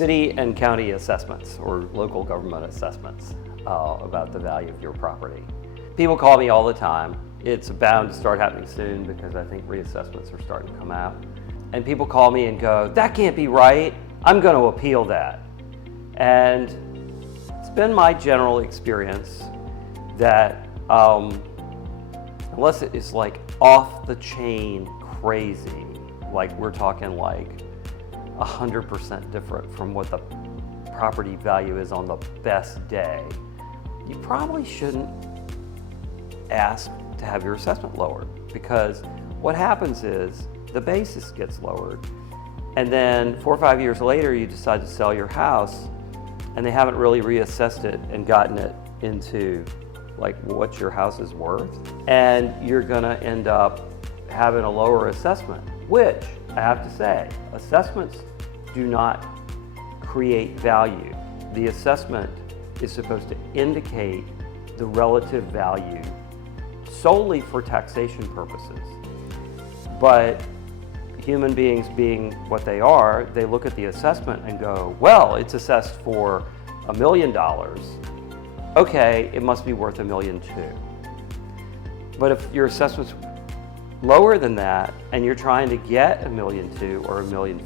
city and county assessments or local government assessments about the value of your property. People call me all the time. It's bound to start happening soon because I think reassessments are starting to come out. And people call me and go, that can't be right. I'm going to appeal that. And it's been my general experience that unless it is like off the chain crazy, like we're talking like 100% different from what the property value is on the best day, you probably shouldn't ask to have your assessment lowered, because what happens is the basis gets lowered, and then 4 or 5 years later you decide to sell your house and they haven't really reassessed it and gotten it into like what your house is worth, and you're gonna end up having a lower assessment, which I have to say, assessments do not create value. The assessment is supposed to indicate the relative value solely for taxation purposes. But human beings being what they are, they look at the assessment and go, well, it's assessed for $1 million. Okay, it must be worth $1.2 million. But if your assessment's lower than that and you're trying to get $1.2 million or $1.4 million,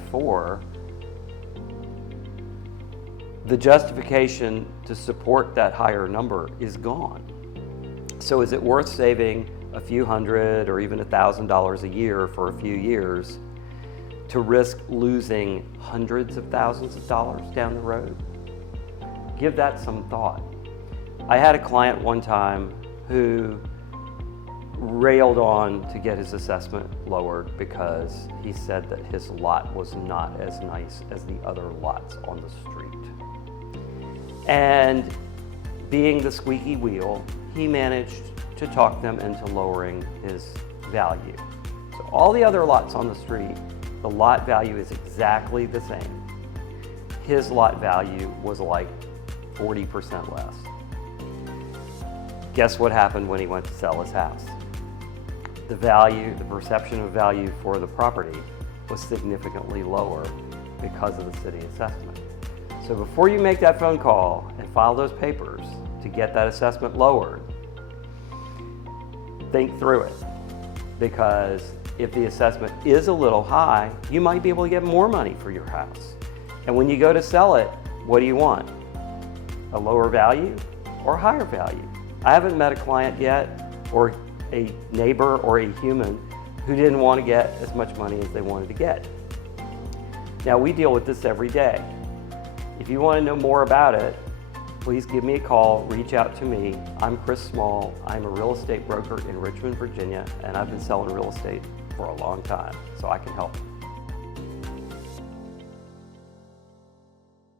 the justification to support that higher number is gone. So is it worth saving a few hundred or even $1,000 a year for a few years to risk losing hundreds of thousands of dollars down the road? Give that some thought. I had a client one time who railed on to get his assessment lowered because he said that his lot was not as nice as the other lots on the street. And being the squeaky wheel, he managed to talk them into lowering his value. So all the other lots on the street, the lot value is exactly the same. His lot value was like 40% less. Guess what happened when he went to sell his house? The value, the perception of value for the property was significantly lower because of the city assessment. So before you make that phone call and file those papers to get that assessment lowered, think through it, because if the assessment is a little high, you might be able to get more money for your house. And when you go to sell it, what do you want? A lower value or higher value? I haven't met a client yet, or a neighbor or a human, who didn't want to get as much money as they wanted to get. Now, we deal with this every day. If you want to know more about it, please give me a call, reach out to me. I'm Chris Small. I'm a real estate broker in Richmond, Virginia, and I've been selling real estate for a long time, so I can help.